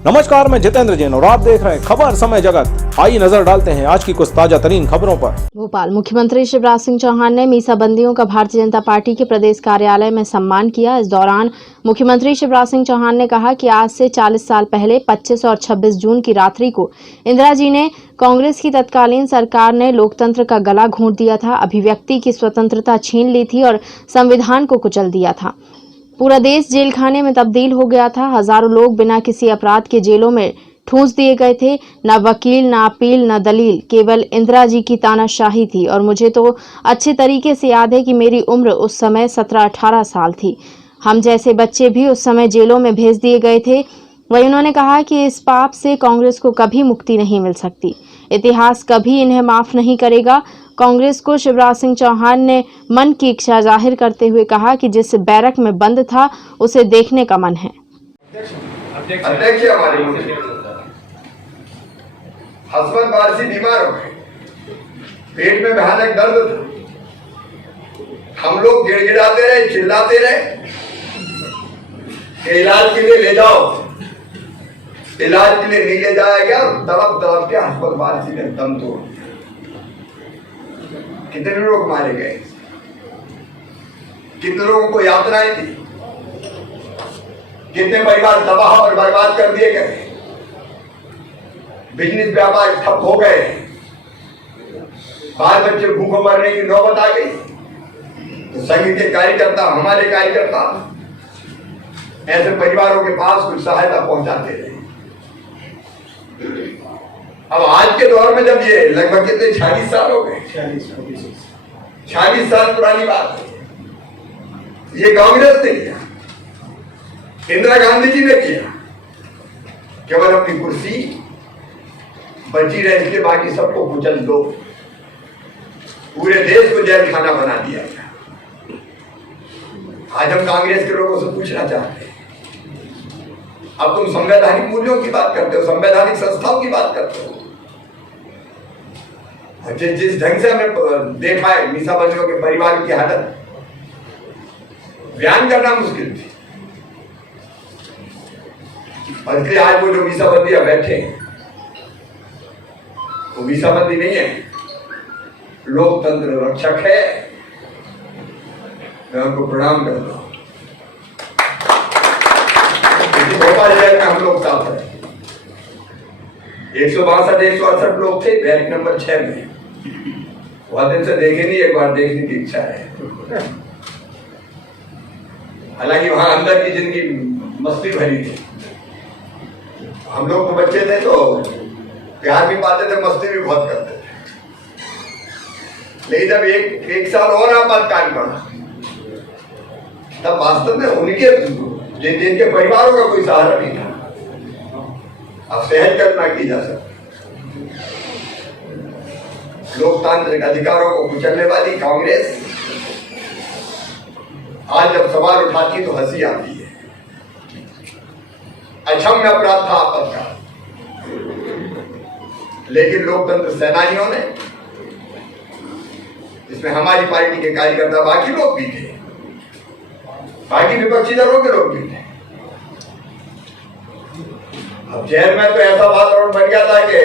नमस्कार, मैं जितेंद्र जैन और आप देख रहे हैं खबर समय जगत। आइए नजर डालते हैं आज की कुछ ताजा तरीन खबरों पर। भोपाल मुख्यमंत्री शिवराज सिंह चौहान ने मीसाबंदियों का भारतीय जनता पार्टी के प्रदेश कार्यालय में सम्मान किया। इस दौरान मुख्यमंत्री शिवराज सिंह चौहान ने कहा कि आज से 40 साल पहले 25 और 26 जून की रात्रि को इंदिरा जी ने कांग्रेस की तत्कालीन सरकार ने लोकतंत्र का गला घोंट दिया था, अभिव्यक्ति की स्वतंत्रता छीन ली थी और संविधान को कुचल दिया था। पूरा देश जेल खाने में तब्दील हो गया था। हजारों लोग बिना किसी अपराध के जेलों में ठूंस दिए गए थे। न वकील, न अपील, न दलील, केवल इंदिरा जी की तानाशाही थी। और मुझे तो अच्छे तरीके से याद है कि मेरी उम्र उस समय 17-18 साल थी। हम जैसे बच्चे भी उस समय जेलों में भेज दिए गए थे। वहीं उन्होंने कहा कि इस पाप से कांग्रेस को कभी मुक्ति नहीं मिल सकती। इतिहास कभी इन्हें माफ नहीं करेगा। कांग्रेस को शिवराज सिंह चौहान ने मन की इच्छा जाहिर करते हुए कहा कि जिस बैरक में बंद था उसे देखने का मन है। अध्यक्ष हमारे हस्बैंड वारसी बीमार हो गए, पेट में भयानक दर्द था। हम लोग गिड़गिड़ाते रहे, चिल्लाते रहे कि इलाज के लिए ले जाओ। इलाज के लिए नहीं ले जाया गया। दबक दबक के हस्बैंड वारसी ने दम तोड़ दिया। कितने लोग मारे गए, कितने लोगों को यातनाएं दी, कितने परिवार तबाह और बर्बाद कर दिए गए, बिजनेस व्यापार ठप हो गए, बाल बच्चे भूखों मरने की नौबत आ गई। तो संघ के कार्यकर्ता, हमारे कार्यकर्ता ऐसे परिवारों के पास कुछ सहायता पहुंचाते रहे। अब आज के दौर में जब ये लगभग कितने 40 साल हो गए, 40 साल पुरानी बात है। ये कांग्रेस ने किया, इंदिरा गांधी जी ने किया। केवल अपनी कुर्सी बची रहे इसलिए बाकी सबको कुचल दो। पूरे देश को जेल खाना बना दिया गया। आज हम कांग्रेस के लोगों से पूछना चाहते हैं, अब तुम संवैधानिक मूल्यों की बात करते हो, संवैधानिक संस्थाओं की बात करते हो। जिस ढंग से हमने देखा है मीसाबंदियों के परिवार की हालत, बयान करना मुश्किल थी। और इसलिए आज वो जो मीसाबंदियां बैठे हैं वो मीसाबंदी नहीं है, लोकतंत्र रक्षक है। मैं उनको प्रणाम करता हूं। भोपाल जेल में हम लोग साथ हैं, 162-168 लोग थे बैरक नंबर 6 में। वह दिन से देखे नहीं, एक बार देखने की इच्छा है। हालांकि वहां अंदर की जिंदगी मस्ती भरी थी। हम लोग तो बच्चे थे तो प्यार भी पाते थे, मस्ती भी बहुत करते थे। लेकिन जब एक साल और आपातकाल पड़ा, तब वास्तव में उनके जिनके परिवारों का कोई सहारा नहीं था। अब सहज कल्पना की जा सकती, लोकतांत्रिक अधिकारों को कुचलने वाली कांग्रेस आज जब सवाल उठाती तो हंसी आती है। अक्षम्य अपराध था आपत्तिकाल, लेकिन लोकतंत्र सेनानियों ने, इसमें हमारी पार्टी के कार्यकर्ता, बाकी लोग भी थे, बाकी विपक्षी दलों के लोग भी थे। अब जेल में तो ऐसा वातावरण बन गया था कि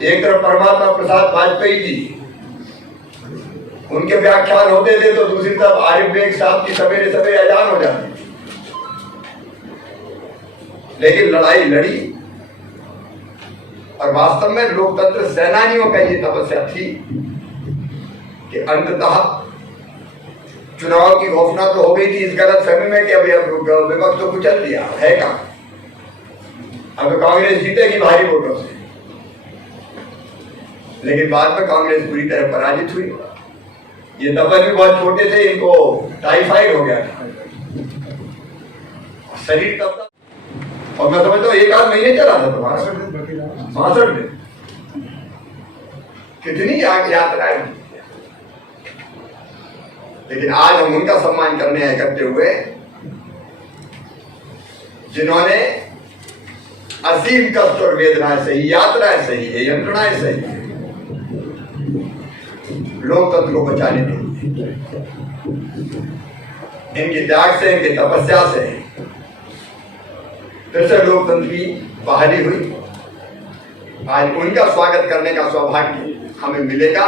एक तरफ परमात्मा प्रसाद वाजपेयी जी, उनके व्याख्यान होते थे तो दूसरी तरफ आरिफ बेग साहब की सवेरे सवेरे अजान हो जाती थी। लेकिन लड़ाई लड़ी और वास्तव में लोकतंत्र सेनानियों का ये तपस्या थी कि अंततः चुनाव की घोषणा तो हो गई थी इस गलत फहमी में कि अभी विपक्ष तो कुचल दिया है का, अब कांग्रेस जीतेगी भारी वोटों से। लेकिन बाद में कांग्रेस पूरी तरह पराजित हुई। ये तपन भी बहुत छोटे थे, इनको टाइफाइड हो गया था शरीर तब, और मैं समझता हूँ 1-8 महीने चला था तुम्हारा, 62 दिन। कितनी यात्राएं। लेकिन आज हम उनका सम्मान करने हैं करते हुए जिन्होंने असीम कष्ट और वेदनाएं सही, यात्राएं सही है, यंत्रणाएं सही है लोकतंत्र को बचाने के लिए। इनकी त्याग से, इनकी तपस्या से फिर से लोकतंत्र की बहाली हुई। आज उनका स्वागत करने का सौभाग्य हमें मिलेगा,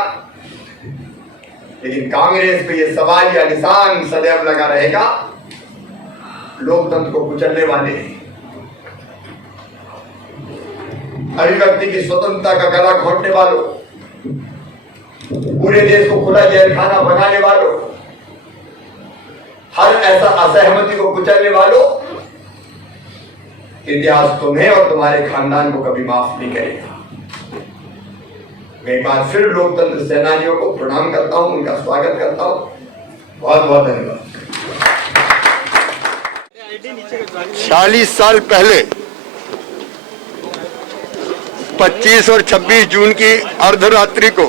लेकिन कांग्रेस पे ये सवाल या निशान सदैव लगा रहेगा, लोकतंत्र को कुचलने वाले, अभिव्यक्ति की स्वतंत्रता का गला घोटने वालों, पूरे देश को खुला जेल खाना बनाने वालों, हर ऐसा असहमति को कुचलने वालों, इतिहास तुम्हें और तुम्हारे खानदान को कभी माफ नहीं करेगा। मैं एक बार फिर लोकतंत्र सेनानियों को प्रणाम करता हूं, उनका स्वागत करता हूं। बहुत बहुत धन्यवाद। 40 साल पहले 25 और 26 जून की अर्धरात्रि को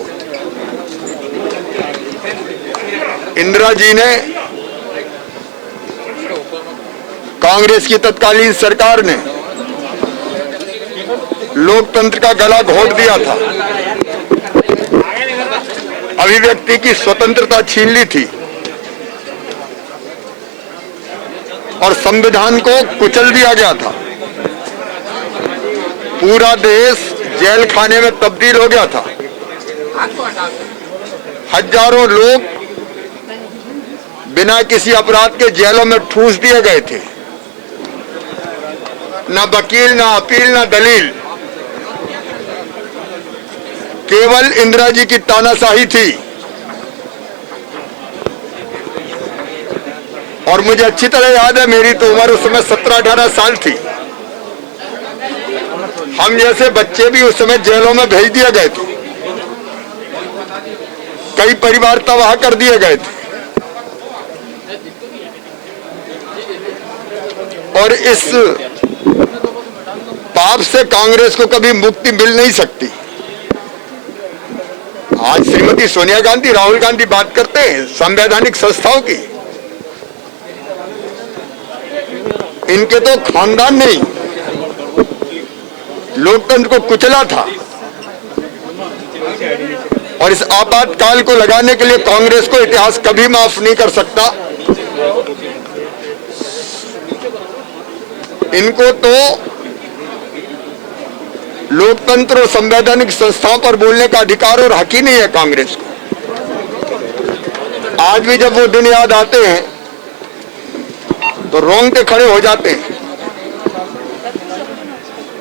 इंदिरा जी ने, कांग्रेस की तत्कालीन सरकार ने लोकतंत्र का गला घोट दिया था, अभिव्यक्ति की स्वतंत्रता छीन ली थी और संविधान को कुचल दिया गया था। पूरा देश जेल खाने में तब्दील हो गया था। हजारों लोग बिना किसी अपराध के जेलों में ठूस दिए गए थे। ना वकील, ना अपील, ना दलील, केवल इंदिरा जी की तानाशाही थी। और मुझे अच्छी तरह याद है, मेरी तो उम्र उस समय 17-18 साल थी। हम जैसे बच्चे भी उस समय जेलों में भेज दिए गए थे। कई परिवार तबाह कर दिए गए थे। और इस पाप से कांग्रेस को कभी मुक्ति मिल नहीं सकती। आज श्रीमती सोनिया गांधी, राहुल गांधी बात करते हैं संवैधानिक संस्थाओं की। इनके तो खानदान ने लोकतंत्र को कुचला था। और इस आपातकाल को लगाने के लिए कांग्रेस को इतिहास कभी माफ नहीं कर सकता। इनको तो लोकतंत्र और संवैधानिक संस्थाओं पर बोलने का अधिकार और हक ही नहीं है कांग्रेस को। आज भी जब वो दिन याद आते हैं तो रोंगटे खड़े हो जाते हैं।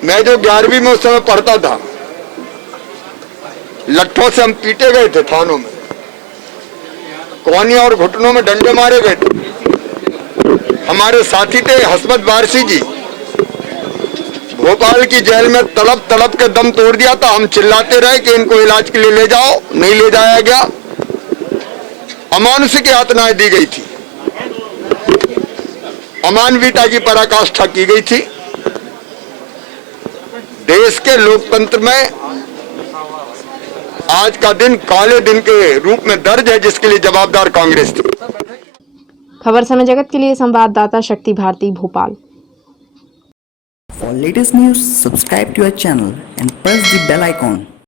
मैं जो 11वीं में उस समय पढ़ता था, लट्ठों से हम पीटे गए थे थानों में, कोहनियों और घुटनों में डंडे मारे गए थे। हमारे साथी थे हसमत वारसी जी, भोपाल की जेल में तड़प तड़प के दम तोड़ दिया था। हम चिल्लाते रहे कि इनको इलाज के लिए ले जाओ, नहीं ले जाया गया। अमानुषिक यातनाएं दी गई थी, अमानवीयता की पराकाष्ठा की गई थी। देश के लोकतंत्र में आज का दिन काले दिन के रूप में दर्ज है, जिसके लिए जवाबदार कांग्रेस थी। खबर समय जगत के लिए संवाददाता शक्ति Bharti, Bhopal. For latest news, subscribe to our channel and press the bell icon.